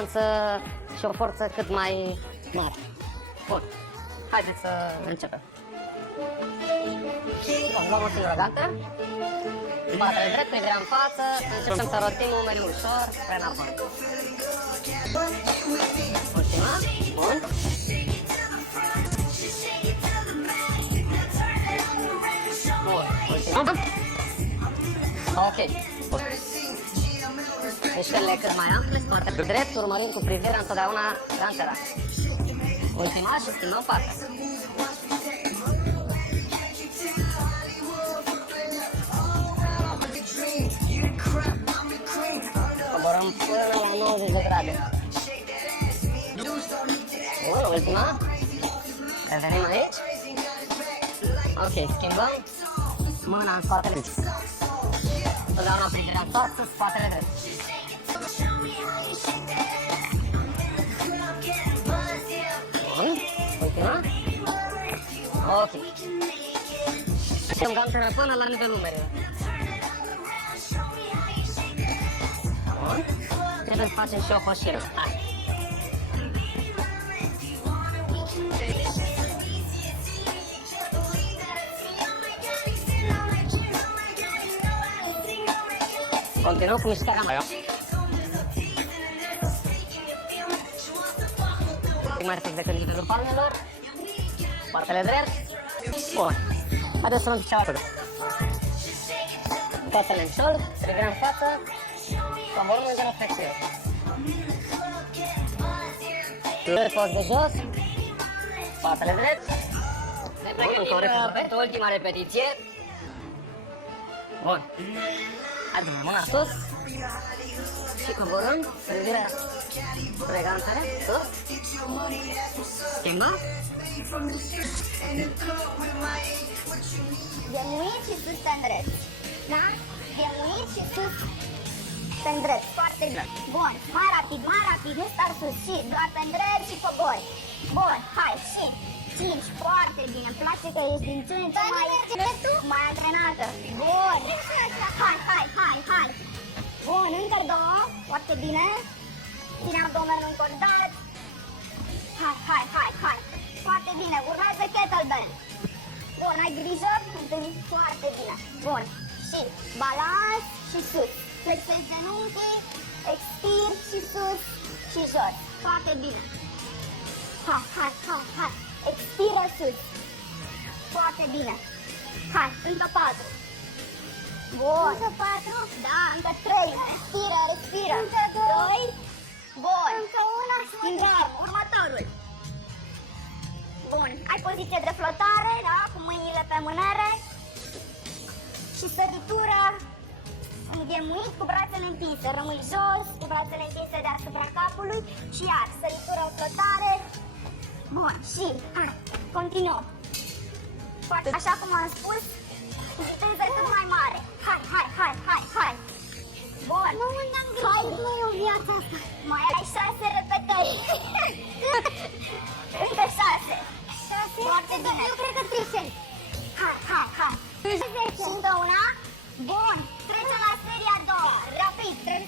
distanță și o forță cât mai mare. Bun. Haideți să începem. Luăm o singură gantă. Spatele drept, privirea în față. Începem să rotim umerii ușor spre înapoi. Ultima. Bun. Bun. Ultima. Ok. Bun. Mișcările cât mai ample, spatele drept, urmărind cu privirea întotdeauna gantera. Ultima și schimbăm partea. Coborăm până la 90 de grade. Bun, ultima. Revenim aici. Ok, schimbăm. Mâna în spatele drept. Totdeauna privirea în față, spatele drept. Bun, ultima. Ok. Suntem gantera până la nivelul umerilor. Bun. Trebuie să facem și o hoșiră. Hai. Continuăm cu mișcarea mai. Mai reflex decât nivelul palmelor. Spatele drept. Bun. Haideți să luăm picioarele. Spatele în șold, privirea în față. Coborâm în genoflexiune. Lări post de jos. Spatele drept. Ne pregătim pentru ultima repetiție. Bun. Haideți mâna sus. Și coborâm, privirea spre gantere, sus. Schimbă. Demuit și sus pe îndrept. Da? Demuit și sus pe îndrept. Foarte bine. Bun. Mai rapid, nu star sus. Și doar pe îndrept și cobori. Bun. Hai, și 5. Foarte bine. Îmi place că ești din ce în ce mai antrenată. Bun. Hai. Bun, încă 2. Foarte bine. Ține abdomenul încordat. Hai. Foarte bine. Urmează kettlebell. Bun, ai grijă? Întâlni foarte bine. Bun. Și balans și sus. Flexezi genunchii, expir și sus și jos. Foarte bine. Hai. Expiră sus. Foarte bine. Hai, încă 4. Bun. Încă 4? Da, încă 3. Respiră. Încă 2. Bun. Încă 1. Schimbăm. Următorul. Bun. Ai poziție de flotare, da? Cu mâinile pe mânere. Și săritura înghemuit cu brațele întinse. Rămâi jos, cu brațele întinse deasupra capului. Și iar, săritura în flotare. Bun. Și, hai, continuăm. Așa cum am spus, viteză cât mai mare. Hai. Bun. Hai, nu e o viață asta. Mai ai 6 repetări.